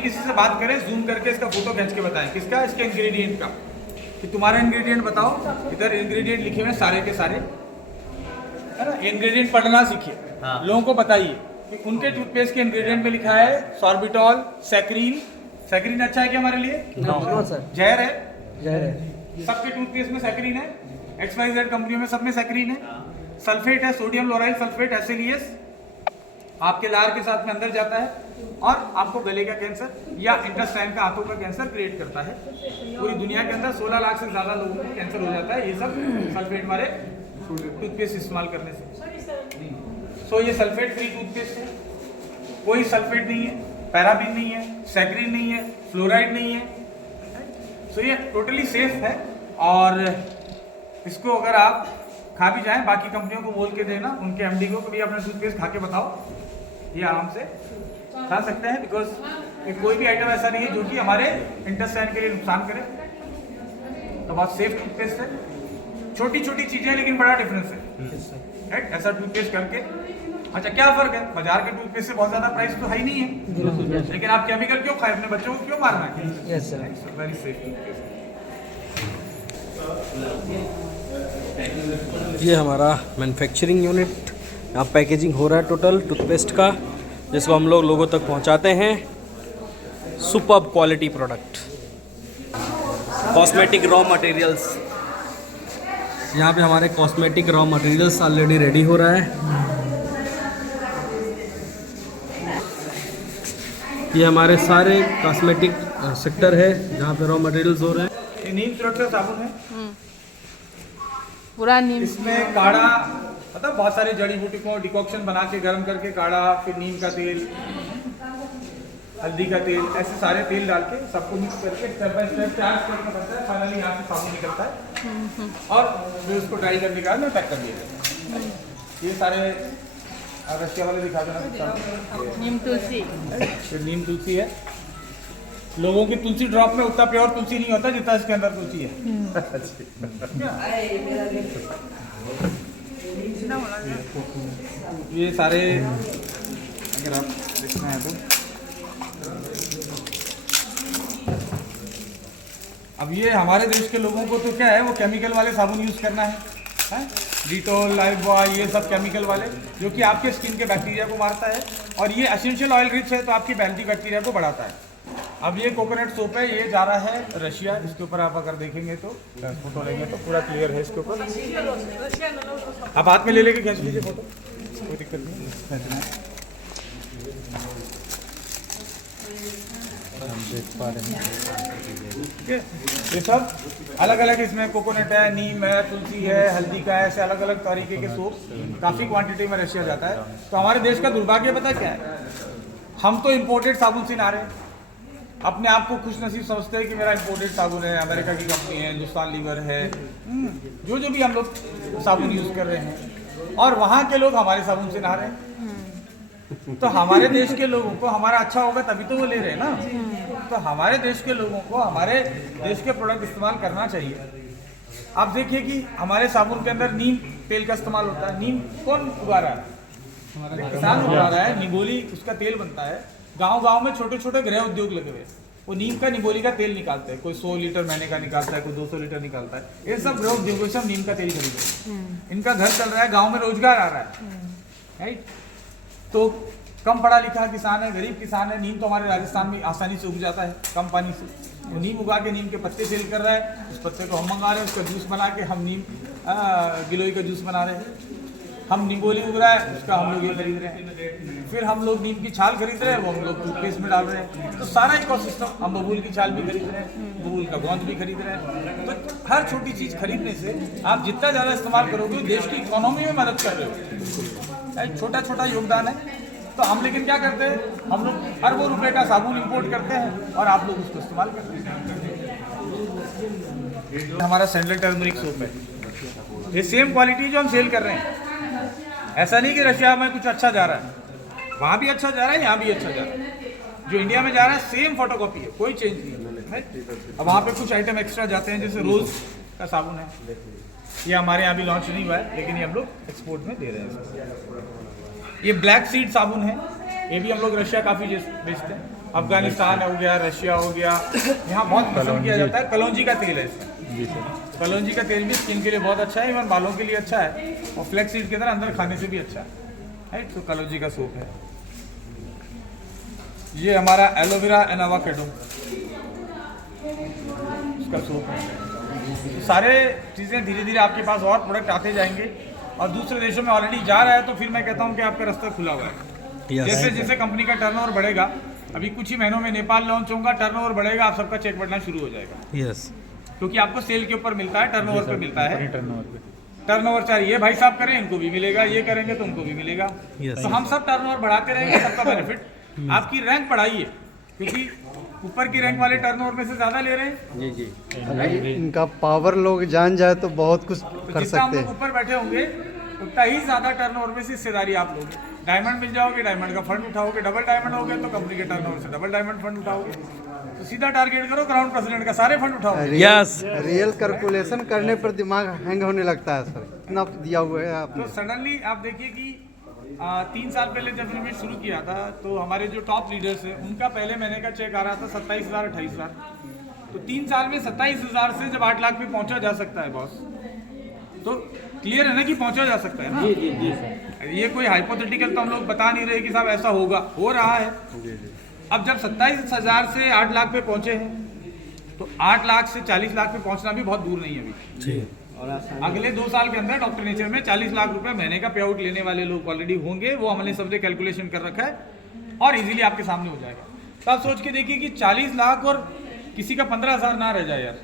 भी किसी से बात करें, जूम करके इसका फोटो खींच के बताएं किसका, इसके इंग्रेडिएंट का, कि तुम्हारा इंग्रेडिएंट बताओ। इधर इंग्रेडिएंट लिखे हुए सारे के सारे, है ना। इंग्रेडिएंट पढ़ना सीखिए, लोगों को बताइए कि उनके टूथपेस्ट के इंग्रेडिएंट में लिखा है सॉर्बिटॉल, सैक्रीन। सैक्रीन अच्छा है क्या हमारे लिए? नो सर, जहर है। जहर है। सबके टूथपेस्ट में सैक्रीन है, XYZ कंपनियों में सब में सैक्रीन है। सल्फेट है, सोडियम लोराइल सल्फेट, SLES, आपके लार के साथ में अंदर जाता है और आपको गले का कैंसर या इंटेस्टाइन का, आंतों का कैंसर क्रिएट करता है। पूरी दुनिया के अंदर 16 लाख से ज़्यादा लोगों को कैंसर हो जाता है ये सब सल्फेट वाले टूथपेस्ट इस्तेमाल करने से। सो ये सल्फेट फ्री टूथपेस्ट है, कोई सल्फेट नहीं है, पैराबिन नहीं है, सैक्रीन नहीं है, फ्लोराइड नहीं है। सो ये टोटली सेफ है और इसको अगर आप खा भी जाएं, बाकी कंपनियों को बोल के देना, उनके MD को भी अपना टूथपेस्ट खा के बताओ, ये आराम से खा सकते हैं। बिकॉज कोई भी आइटम ऐसा नहीं है जो कि हमारे इंटेस्टाइन के लिए नुकसान करे। तो बहुत सेफ टूथपेस्ट है, छोटी छोटी चीजें लेकिन बड़ा डिफरेंस है, राइट। ऐसा टूथपेस्ट करके अच्छा क्या फर्क है, बाजार के टूथपेस्ट से बहुत ज्यादा प्राइस तो हाई नहीं है, लेकिन आप केमिकल क्यों खाए, अपने बच्चों को क्यों मारना है? Yes sir, very safe toothpaste. ये हमारा मैन्युफैक्चरिंग यूनिट, यहाँ पैकेजिंग हो रहा है टोटल टूथपेस्ट का, जिसको हम लोग लोगों तक पहुँचाते हैं। Superb quality product, cosmetic raw materials, यहाँ पे हमारे cosmetic raw materials already ready हो रहा है। ये हमारे सारे कॉस्मेटिक सेक्टर है जहाँ पे रॉ मटेरियल्स हो रहे हैं। ये नीम तुलसी का साबुन है, पूरा नीम, इसमें काढ़ा, मतलब बहुत सारी जड़ी बूटी को डिकॉक्शन बना के गर्म करके काढ़ा, फिर नीम का तेल, हल्दी का तेल, ऐसे सारे तेल डाल के सबको मिक्स करके स्टेप बाय स्टेप 4 स्टेप में बनता है। फाइनली यहाँ से साबुन निकलता है और फिर उसको ड्राई करने के बाद में पैक कर दिया जाता है। ये सारे रशिया वाले दिखा देना, नीम तुलसी। फिर नीम तुलसी है, लोगों की तुलसी ड्रॉप में उतना प्योर तुलसी नहीं होता जितना इसके अंदर तुलसी है। ये सारे अगर आप देखना है तो अब ये हमारे देश के लोगों को तो क्या है, वो केमिकल वाले साबुन यूज करना है, डिटोल, लाइफ बॉय, ये सब केमिकल वाले जो कि आपके स्किन के बैक्टीरिया को मारता है। और ये एसेंशियल ऑयल रिच है तो आपकी एंटी बैक्टीरिया को बढ़ाता है। अब ये कोकोनट सोप है, ये जा रहा है रशिया। इसके ऊपर आप अगर देखेंगे तो फोटो लेंगे तो पूरा क्लियर है इसके ऊपर। आप हाथ में ले लेके खींच लीजिए फोटो, कोई दिक्कत नहीं। हम देख पा रहे हैं, ठीक है। ये सब अलग अलग, इसमें कोकोनट है, नीम है, तुलसी है, हल्दी का है, ऐसे अलग अलग तरीके के सोप काफ़ी क्वांटिटी में रशिया जाता है। तो हमारे देश का दुर्भाग्य पता क्या है, हम तो इम्पोर्टेड साबुन से ना रहे, अपने आप को खुशनसीब समझते हैं कि मेरा इम्पोर्टेड साबुन है, अमेरिका की कंपनी है, हिंदुस्तान लीवर है, जो भी हम लोग साबुन यूज़ कर रहे हैं, और वहाँ के लोग हमारे साबुन से नहा रहे हैं। तो हमारे देश के लोगों को हमारा अच्छा होगा तभी तो वो ले रहे हैं ना। तो हमारे देश के लोगों को हमारे देश के प्रोडक्ट इस्तेमाल करना चाहिए। आप देखिए कि हमारे साबुन के अंदर नीम तेल का इस्तेमाल होता है। नीम कौन उगा रहा है? हमारे किसान उगा रहा है। निगोली उसका तेल बनता है। गांव-गांव में छोटे छोटे गृह उद्योग लगे हुए, वो नीम का निगोली का तेल निकालते हैं। कोई 100 लीटर महीने का निकालता है, कोई 200 लीटर निकालता है। ये सब गृह उद्योगों से हम नीम का तेल खरीदते हैं। इनका घर चल रहा है, गाँव में रोजगार आ रहा है, राइट। तो कम पढ़ा लिखा किसान है, गरीब किसान है। नीम तो हमारे राजस्थान में आसानी से उग जाता है कम पानी से। वो नीम उगा के नीम के पत्ते सेल कर रहा है, उस पत्ते को हम मंगा रहे हैं, उसका जूस बना के हम नीम गिलोई का जूस बना रहे हैं। हम निगोली उग रहा है, उसका हम लोग ये खरीद रहे हैं। फिर हम लोग नीम की छाल खरीद रहे हैं, वो हम लोग टूथपेस्ट में डाल रहे हैं। तो सारा इकोसिस्टम, हम बबूल की छाल भी खरीद रहे हैं, बबूल का गोंद भी खरीद रहे हैं। तो हर छोटी चीज़ खरीदने से आप जितना ज़्यादा इस्तेमाल करोगे देश की इकोनॉमी में मदद कर रहे हो। छोटा छोटा योगदान है। तो हम लेकिन क्या करते हैं, हम लोग अरबों रुपए का साबुन इंपोर्ट करते हैं और आप लोग उसको इस्तेमाल करते हैं। हमारा सैंडल टर्मरिक सोप है, ये सेम क्वालिटी जो हम सेल कर रहे हैं। ऐसा नहीं कि रशिया में कुछ अच्छा जा रहा है, वहाँ भी अच्छा जा रहा है, यहाँ भी अच्छा जा रहा है। जो इंडिया में जा रहा है सेम फोटोकॉपी है, कोई चेंज नहीं है। अब वहाँ पे कुछ आइटम एक्स्ट्रा जाते हैं, जैसे रोज का साबुन है, ये हमारे यहाँ भी लॉन्च नहीं हुआ है, लेकिन ये हम लोग एक्सपोर्ट में दे रहे हैं। ये ब्लैक सीड साबुन है, ये भी हम लोग रशिया काफ़ी बेचते हैं। अफगानिस्तान हो गया, रशिया हो गया, यहाँ बहुत पसंद किया जाता है। कलौंजी का तेल है इसमें। जी सर। कलौंजी का तेल भी स्किन के लिए बहुत अच्छा है, इवन बालों के लिए अच्छा है, और फ्लैक्स सीड की तरह अंदर खाने से भी अच्छा है। तो कलौंजी का सूप है। ये हमारा एलोवेरा एंड एवोकाडो इसका सूप है। तो सारे चीज़ें धीरे धीरे आपके पास और प्रोडक्ट आते जाएंगे, और दूसरे देशों में ऑलरेडी जा रहा है, तो फिर मैं कहता हूँ कि आपका रास्ता खुला हुआ है। जैसे जैसे कंपनी का टर्नओवर बढ़ेगा, अभी कुछ ही महीनों में नेपाल लॉन्च होगा, टर्नओवर बढ़ेगा, आप सबका चेक बढ़ना शुरू हो जाएगा। यस, क्योंकि आपको सेल के ऊपर मिलता है, टर्नओवर पे मिलता है। टर्नओवर पे टर्नओवर चाहिए भाई साहब करें, इनको भी मिलेगा, ये करेंगे तो उनको भी मिलेगा। Yes. तो हम सब टर्नओवर बढ़ाते रहेंगे, सबका बेनिफिट। आपकी रैंक बढ़ाइए, क्योंकि ऊपर की रैंक वाले टर्नओवर में से ज्यादा ले रहे हैं। जी जी, इनका पावर लोग जान जाए तो बहुत कुछ तो कर जितना हम सकते लोग हैं। ऊपर बैठे होंगे, उतना ही ज्यादा टर्नओवर में से हिस्सेदारी आप लोगे। डायमंड मिल जाओगे, डायमंड का फंड उठाओगे, डबल डायमंड हो गए तो कंपनी के टर्नओवर से डबल डायमंड फंड उठाओगे। तो सीधा टारगेट करो ग्राउंड प्रेसिडेंट का, सारे फंड उठाओ। यस, रियल कैलकुलेशन करने पर दिमाग हैंग होने लगता है सर, इतना दिया हुआ है आपने। तो सडनली आप देखिए कि 3 साल पहले जब हमने शुरू किया था, तो हमारे जो टॉप लीडर्स हैं, उनका पहले महीने का चेक आ रहा था 27,000 28,000। तो 3 साल में 27,000 से जब 8 लाख पे पहुंचा जा सकता है बॉस, तो क्लियर है ना कि पहुंचा जा सकता है ना। जी जी जी, ये कोई हाइपोथेटिकल तो हम लोग बता नहीं रहे कि साहब ऐसा होगा, हो रहा है। अब जब 27,000 से 8 लाख पे पहुंचे हैं, तो 8 लाख से 40 लाख पे पहुंचना भी बहुत दूर नहीं है अभी। जी, अगले 2 साल के अंदर डॉक्टर नेचर में 40 लाख रुपए महीने का पे आउट लेने वाले लोग ऑलरेडी होंगे। वो हमने सबने कैलकुलेशन कर रखा है, और इजीली आपके सामने हो जाएगा। तो आप सोच के देखिए कि 40 लाख और किसी का 15,000 ना रह जाए यार,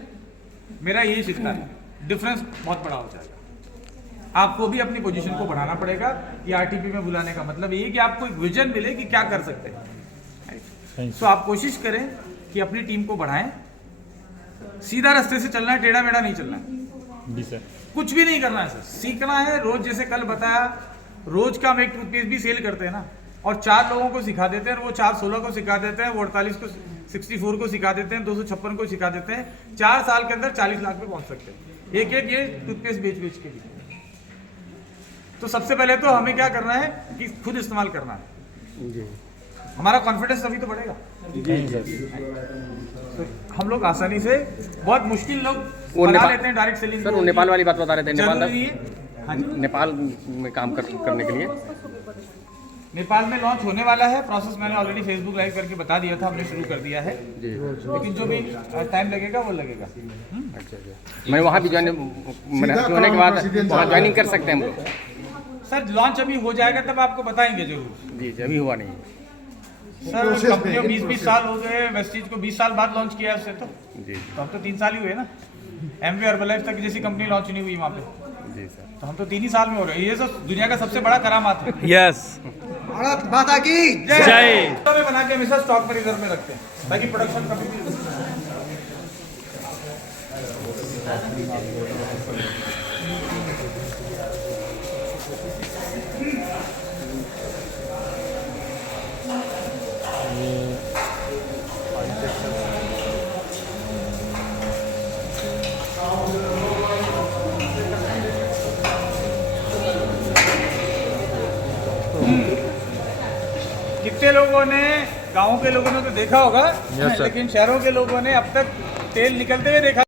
मेरा यही चिंता है। डिफरेंस बहुत बड़ा हो जाएगा। आपको भी अपनी पोजीशन को बढ़ाना पड़ेगा। ये आरटीपी में बुलाने का मतलब ये है कि आपको एक विजन मिले कि क्या कर सकते हैं। तो आप कोशिश करें कि अपनी टीम को बढ़ाएं। सीधा रास्ते से चलना है, टेढ़ा मेढ़ा नहीं चलना है। जी सर। कुछ भी नहीं करना है सर, सीखना है। रोज जैसे कल बताया, रोज का हम एक टूथपेस्ट भी सेल करते हैं ना, और 4 लोगों को सिखा देते हैं, वो 4 16 को सिखा देते हैं, वो 48 को 64 को सिखा देते हैं, 256 को सिखा देते हैं। 4 साल के अंदर 40 लाख पे पहुंच सकते हैं, एक एक ये टूथपेस्ट बेच बेच के भी। तो सबसे पहले तो हमें क्या करना है कि खुद इस्तेमाल करना है। जी, हमारा कॉन्फिडेंस तभी तो बढ़ेगा। तो हम लोग आसानी से, बहुत मुश्किल लोग बना लेते हैं डायरेक्ट सेलिंग। सर वो नेपाल वाली बात बता रहे थे, नेपाल जरूरी है। हाँ जी, नेपाल में काम करने के लिए नेपाल में लॉन्च होने वाला है। प्रोसेस मैंने ऑलरेडी फेसबुक लाइव करके बता दिया था, हमने शुरू कर दिया है। जी। लेकिन जो भी टाइम लगेगा वो लगेगा। अच्छा अच्छा, मैं वहाँ भी ज्वाइन होने के बाद वहाँ ज्वाइनिंग कर सकते हैं हम लोग? सर लॉन्च अभी हो जाएगा तब आपको बताएंगे जरूर। जी, अभी हुआ नहीं। सर कंपनी 20-20 साल हो गए, वेस्टीज को 20 साल बाद लॉन्च किया है उससे, जी तो हम तो 3 साल ही हुए ना। एमवे हर्बलाइफ तक जैसी कंपनी लॉन्च नहीं हुई वहाँ पे, जी सर। तो हम तो 3 ही साल में हो रहे हैं। ये सब दुनिया का सबसे बड़ा करामात है। यस, भारत माता की जय। तो में बना के हमेशा स्टॉक में रिजर्व में रखते हैं ताकि प्रोडक्शन कभी भी कितने लोगों ने, गांवों के लोगों ने तो देखा होगा, लेकिन शहरों के लोगों ने अब तक तेल निकलते हुए देखा